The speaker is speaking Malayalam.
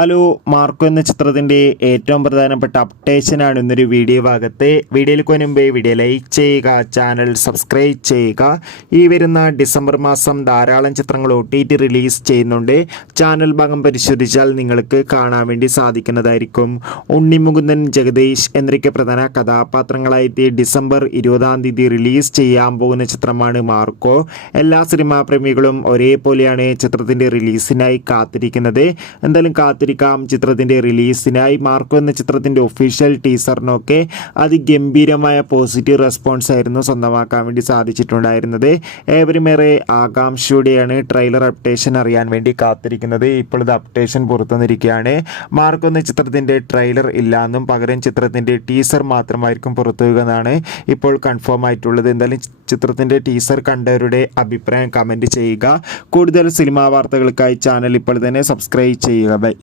ഹലോ, മാർക്കോ എന്ന ചിത്രത്തിൻ്റെ ഏറ്റവും പ്രധാനപ്പെട്ട അപ്ഡേഷനാണ് ഇന്നൊരു വീഡിയോ ഭാഗത്ത്. വീഡിയോയിലേക്ക് മുൻപേ വീഡിയോ ലൈക്ക് ചെയ്യുക, ചാനൽ സബ്സ്ക്രൈബ് ചെയ്യുക. ഈ വരുന്ന ഡിസംബർ മാസം ധാരാളം ചിത്രങ്ങൾ OTT റിലീസ് ചെയ്യുന്നുണ്ട്. ചാനൽ ഭാഗം പരിശോധിച്ചാൽ നിങ്ങൾക്ക് കാണാൻ വേണ്ടി സാധിക്കുന്നതായിരിക്കും. ഉണ്ണിമുകുന്ദൻ, ജഗദീഷ് എന്നൊക്കെ പ്രധാന കഥാപാത്രങ്ങളായി ഡിസംബർ 20 റിലീസ് ചെയ്യാൻ പോകുന്ന ചിത്രമാണ് മാർക്കോ. എല്ലാ സിനിമാ പ്രേമികളും ഒരേപോലെയാണ് ചിത്രത്തിൻ്റെ റിലീസിനായി കാത്തിരിക്കുന്നത്. എന്തായാലും ചിത്രത്തിൻ്റെ റിലീസിനായി. മാർക്കോ എന്ന ചിത്രത്തിൻ്റെ ഒഫീഷ്യൽ ടീസറിനൊക്കെ അതിഗംഭീരമായ പോസിറ്റീവ് റെസ്പോൺസ് ആയിരുന്നു സ്വന്തമാക്കാൻ വേണ്ടി സാധിച്ചിട്ടുണ്ടായിരുന്നത്. ഏവരും ഏറെ ആകാംക്ഷയോടെയാണ് ട്രെയിലർ അപ്ഡേഷൻ അറിയാൻ വേണ്ടി കാത്തിരിക്കുന്നത്. ഇപ്പോൾ ഇത് അപ്ഡേഷൻ പുറത്തുവന്നിരിക്കുകയാണ്. മാർക്കോ എന്ന ചിത്രത്തിൻ്റെ ട്രെയിലർ ഇല്ലാന്നും പകരം ചിത്രത്തിൻ്റെ ടീസർ മാത്രമായിരിക്കും പുറത്തുവരുന്നതാണ് ഇപ്പോൾ കൺഫേം ആയിട്ടുള്ളത്. എന്തായാലും ചിത്രത്തിൻ്റെ ടീസർ കണ്ടവരുടെ അഭിപ്രായം കമൻറ്റ് ചെയ്യുക. കൂടുതൽ സിനിമാ വാർത്തകൾക്കായി ചാനൽ ഇപ്പോൾ തന്നെ സബ്സ്ക്രൈബ് ചെയ്യുക. ബൈ.